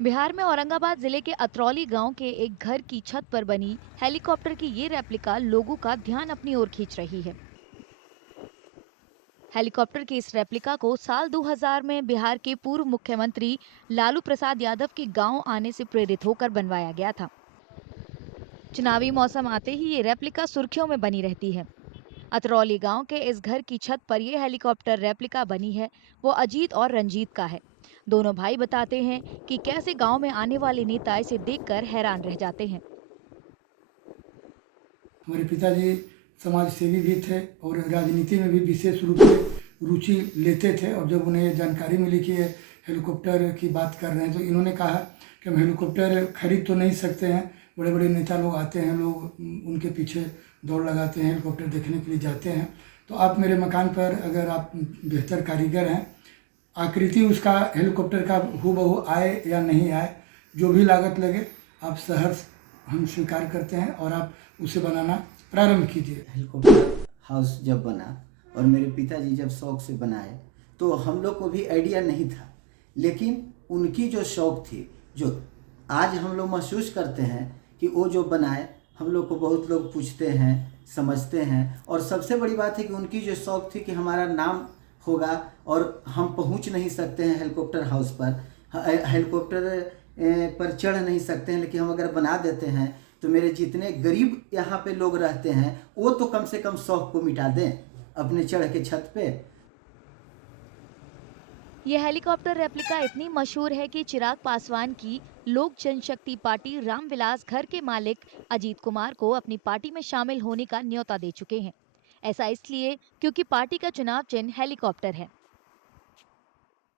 बिहार में औरंगाबाद जिले के अतरौली गांव के एक घर की छत पर बनी हेलीकॉप्टर की ये रेप्लिका लोगों का ध्यान अपनी ओर खींच रही है। हेलीकॉप्टर की इस रेप्लिका को साल 2000 में बिहार के पूर्व मुख्यमंत्री लालू प्रसाद यादव के गांव आने से प्रेरित होकर बनवाया गया था। चुनावी मौसम आते ही ये रेप्लिका सुर्खियों में बनी रहती है। अतरौली गांव के इस घर की छत पर यह हेलीकॉप्टर रेप्लिका बनी है, वो अजीत और रंजीत का है। दोनों भाई बताते हैं कि कैसे गांव में आने वाले नेता इसे देखकर हैरान रह जाते हैं। हमारे पिताजी समाज सेवी भी थे और राजनीति में भी विशेष रूप से रुचि लेते थे। और जब उन्हें जानकारी मिली कि ये हेलीकॉप्टर की बात कर रहे हैं तो इन्होंने कहा कि हम हेलीकॉप्टर खरीद तो नहीं सकते हैं, बड़े बड़े नेता लोग आते हैं, लोग उनके पीछे दौड़ लगाते हैं, हेलीकॉप्टर देखने के लिए जाते हैं, तो आप मेरे मकान पर अगर आप बेहतर कारीगर हैं, आकृति उसका हेलीकॉप्टर का हूबहू आए या नहीं आए, जो भी लागत लगे आप सहर्ष हम स्वीकार करते हैं और आप उसे बनाना प्रारंभ कीजिए। हेलीकॉप्टर हाउस जब बना और मेरे पिताजी जब शौक से बनाए तो हम लोग को भी आइडिया नहीं था, लेकिन उनकी जो शौक थी, जो आज हम लोग महसूस करते हैं कि वो जो बनाए, हम लोग को बहुत लोग पूछते हैं, समझते हैं। और सबसे बड़ी बात है कि उनकी जो शौक थी कि हमारा नाम होगा और हम पहुंच नहीं सकते हैं हेलीकॉप्टर हाउस पर, हेलीकॉप्टर पर चढ़ नहीं सकते हैं, लेकिन हम अगर बना देते हैं तो मेरे जितने गरीब यहाँ पे लोग रहते हैं वो तो कम से कम शौक को मिटा दें अपने चढ़ के छत पे। यह हेलीकॉप्टर रेप्लिका इतनी मशहूर है कि चिराग पासवान की लोक जनशक्ति पार्टी रामविलास घर के मालिक अजीत कुमार को अपनी पार्टी में शामिल होने का न्योता दे चुके हैं। ऐसा इसलिए क्योंकि पार्टी का चुनाव चिन्ह हेलीकॉप्टर है।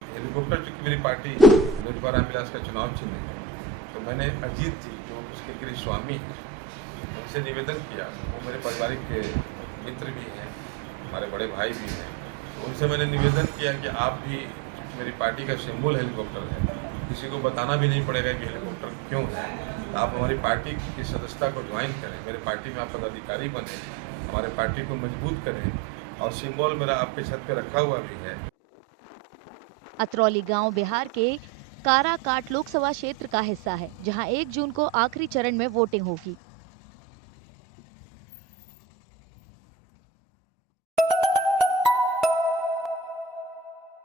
हेलीकॉप्टर चूँकि मेरी पार्टी लोजपा रामविलास का चुनाव चिन्ह है, तो मैंने अजीत जी जो उसके गृह स्वामी हैं उनसे निवेदन किया। वो मेरे पारिवारिक मित्र भी हैं, हमारे बड़े भाई भी हैं, तो उनसे मैंने निवेदन किया कि आप भी, मेरी पार्टी का सिंबल हेलीकॉप्टर है, किसी को बताना भी नहीं पड़ेगा कि हेलीकॉप्टर क्यों है, तो आप हमारी पार्टी की सदस्यता को ज्वाइन करें, मेरे पार्टी में आप पदाधिकारी बने, हमारे पार्टी को मजबूत करें। और सिंबल मेरा आपके छत पे रखा हुआ भी है। अतरौली गांव बिहार के काराकाट लोकसभा क्षेत्र का हिस्सा है, जहां 1 जून को आखिरी चरण में वोटिंग होगी।